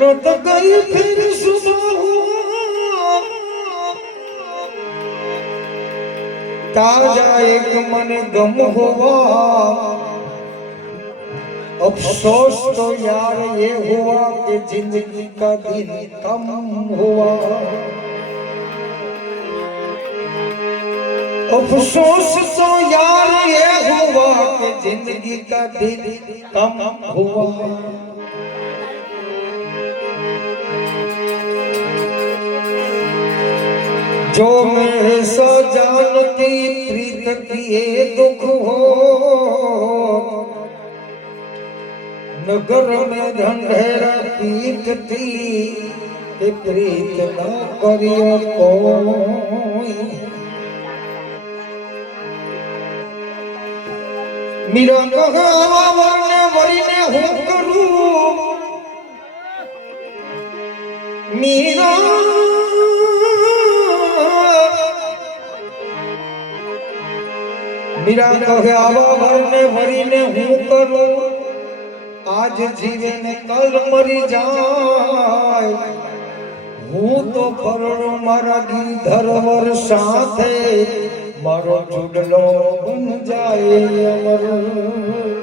रोत गई फिर सुबह ताजा एक मन गम हुआ अफसोस तो यार ये हुआ कि जिंदगी का दिन कम हुआ अफसोस तो यार ये हुआ कि जिंदगी का दिन कम हुआ जो मैं सो जानती प्रीत किए दुख हो नगर में ढंढेरा पीटती कि प्रीत न करियो कोई मीरा कहे वरने वरीने हूँ करूँ मीरा मीरा कहे आवा वरने वरीने हूँ करूँ आज जीवे ने कल मरी जाए हूँ तो करोड़ मारा गिरधर वर साथे मारो चुडलो बन जाए अमर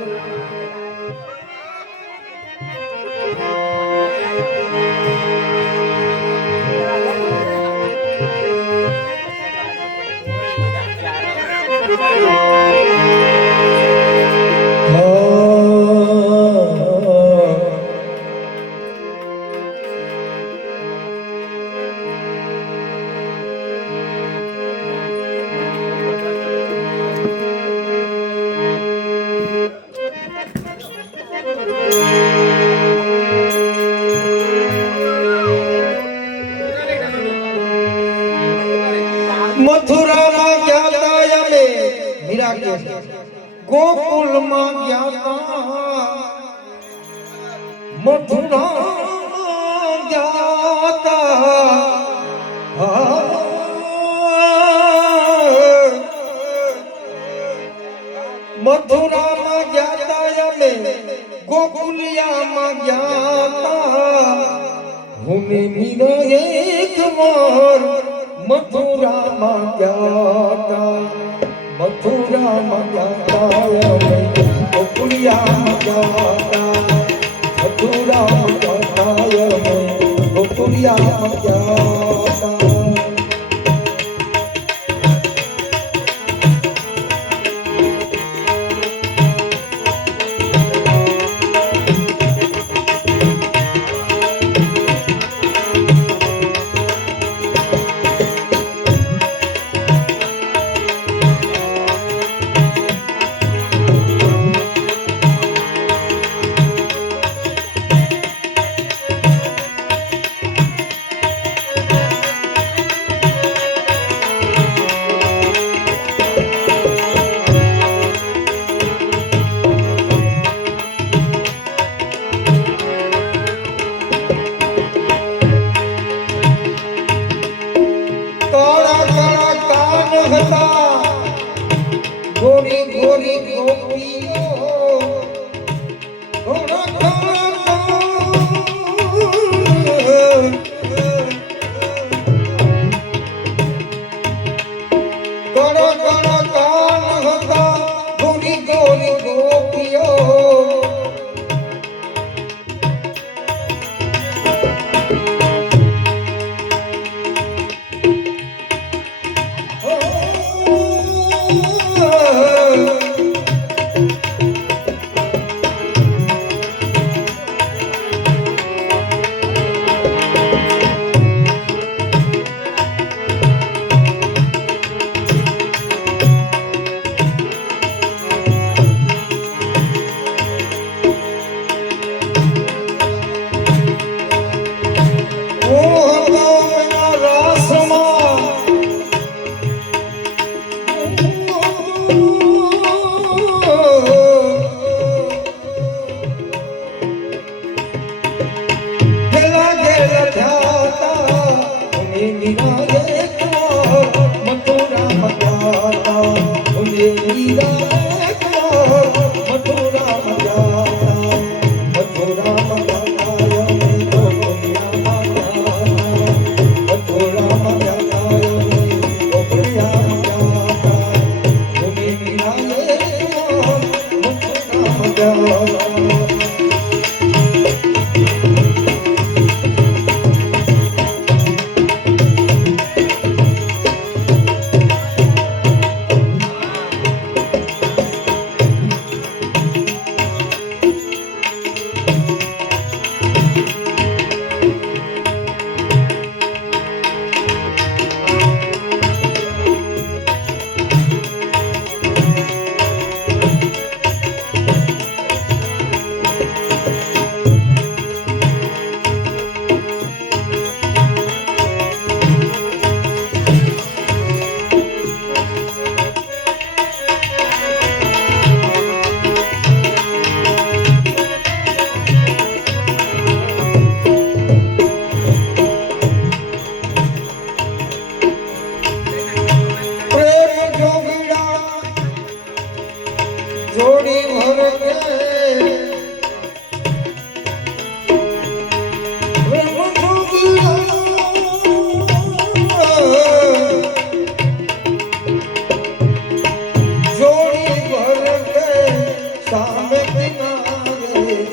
मथुरा में ज्ञाता यमे मीरा के गोकुल में ज्ञाता मथुरा ज्ञाता मथुरा में ज्ञाता यमे गोकुलिया में ज्ञाता हमें मीरा एक बार मथुरा माता मथुरा माता गोकुलिया माता मथुरा माता गोकुलिया माता गोरी गोरी गोपियो घोड़ा घोड़ा घोड़ा घोड़ा कान होता गोरी गोरी गोपियो मथुरा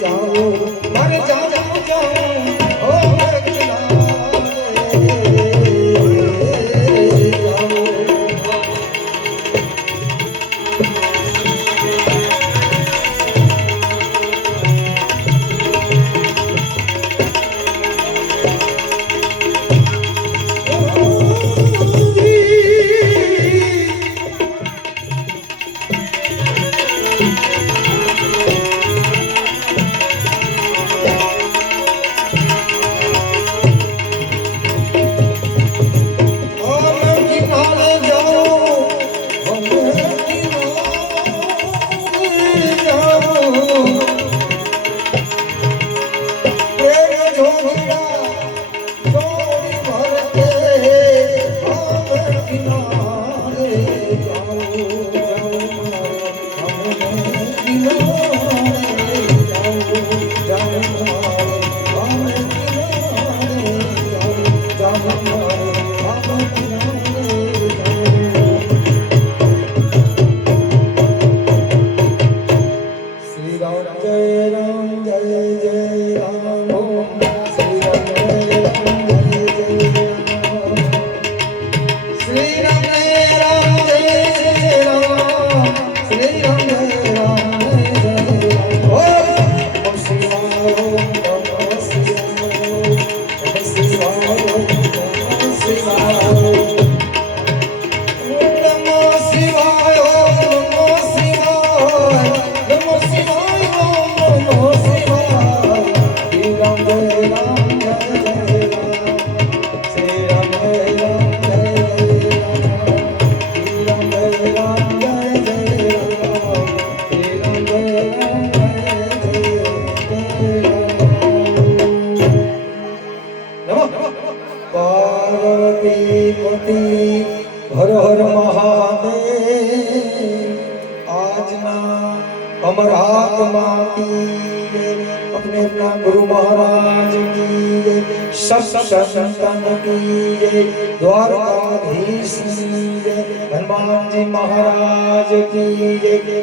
જાઓ મારે જાઓ ઓ हर हर महादेव। आजना अमर आत्मा की अपने अपना गुरु महाराज की सब संतन की द्वारकाधीश हनुमान जी महाराज की